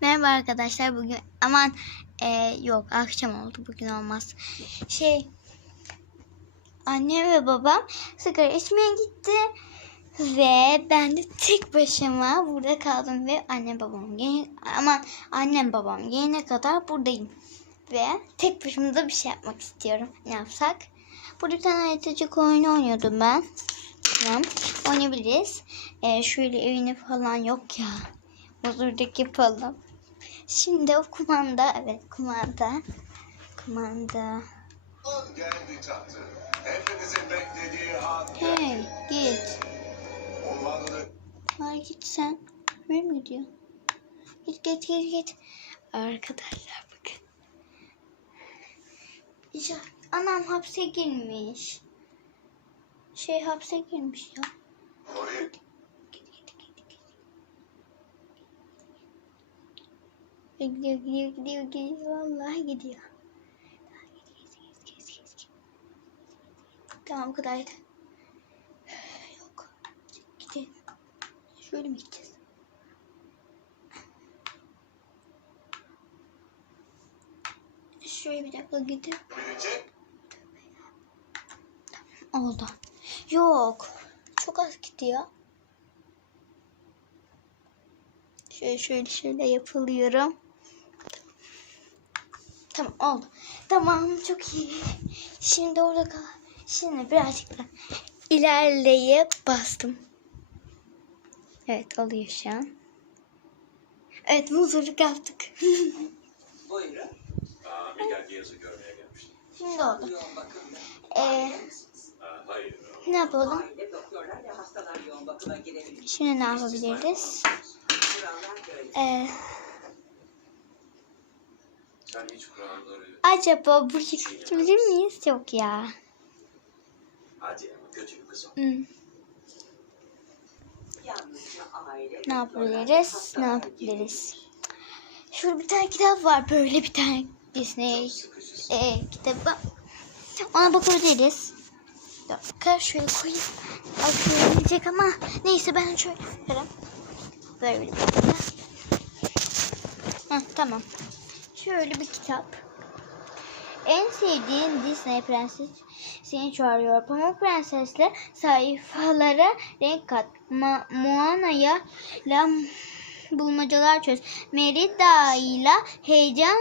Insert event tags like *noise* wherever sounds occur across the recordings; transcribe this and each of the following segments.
Merhaba arkadaşlar bugün aman e, yok akşam oldu bugün olmaz. Şey annem ve babam sigara içmeye gitti ve ben de tek başıma burada kaldım ve annem babam gel aman annem babam gelene kadar buradayım. Ve tek başıma da bir şey yapmak istiyorum. Ne yapsak? Burada bir tane haritacık oyunu oynuyordum ben. Tamam. Oynayabiliriz. E, şöyle evini falan yok ya. Huzurdaki yapalım. Şimdi o kumanda, evet kumanda. Kumanda. geldi çattı. Hepinizin beklediği an Hey git. Ormanını Ay git sen. Nereye mi gidiyor? Git git git git. Arkadaşlar bakın. Ya, anam hapse girmiş. Şey hapse girmiş ya. oraya Git git git git. Gidiyor gidiyor gidiyor gidiyor. Vallahi gidiyor. Tamam bu kadar yeter. Yok. Gidelim. Şöyle mi gideceğiz? Şöyle bir dakika gidip oldu. Yok. Çok az gidiyor. Şöyle şöyle şöyle yapılıyorum. Tamam oldu. Tamam çok iyi. Şimdi orada kal. Şimdi birazcık da ilerleyip bastım. Evet oluyor şu an. Evet muzurluk yaptık. *laughs* Buyurun. Aa, Miguel Diaz'ı görmeye gelmiştim. Şimdi oldu. Ee, hayır. ne yapalım? Şimdi ne yapabiliriz? Ee, Sen hiç kuralları... acaba buraya gidebilir miyiz? Yok ya. Hadi ama kötü bir kız ol. Hmm. Ne yapabiliriz? Ne yapabiliriz? Şurada bir tane kitap var. Böyle bir tane Disney e, kitabı. Ona bakabiliriz. Bir dakika şöyle koyayım. Bakılabilecek ama neyse ben şöyle yaparım. Böyle bir dakika. Heh, tamam. Şöyle bir kitap. En sevdiğin Disney prenses seni çağırıyor. Pamuk Prenses'le sayfalara renk kat. Ma Moana'ya la bulmacalar çöz. Merida ile heyecan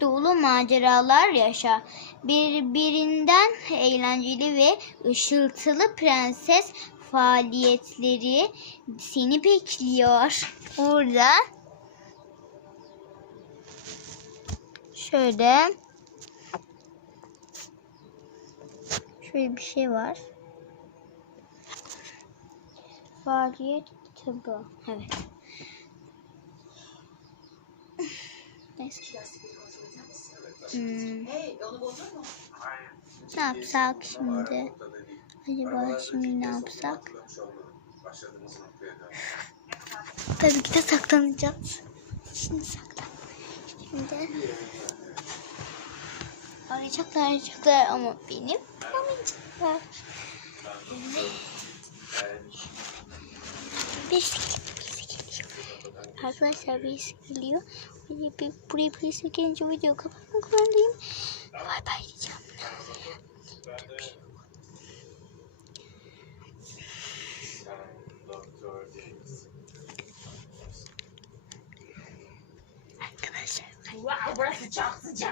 dolu maceralar yaşa. Birbirinden eğlenceli ve ışıltılı prenses faaliyetleri seni bekliyor. Burada şöyle şöyle bir şey var. Faaliyet kitabı. Evet. Neyse. Hmm, ne yapsak şimdi? Acaba şimdi ne yapsak? Tabii ki de saklanacağız. Şimdi saklan. Şimdi arayacaklar arayacaklar ama beni bulamayacaklar. Birisi geliyor, birisi geliyor. Arkadaşlar birisi geliyor. Buraya, bir, buraya birisi gelince video kapatmak zorundayım. Bay bay diyeceğim. 哇，我不 aku.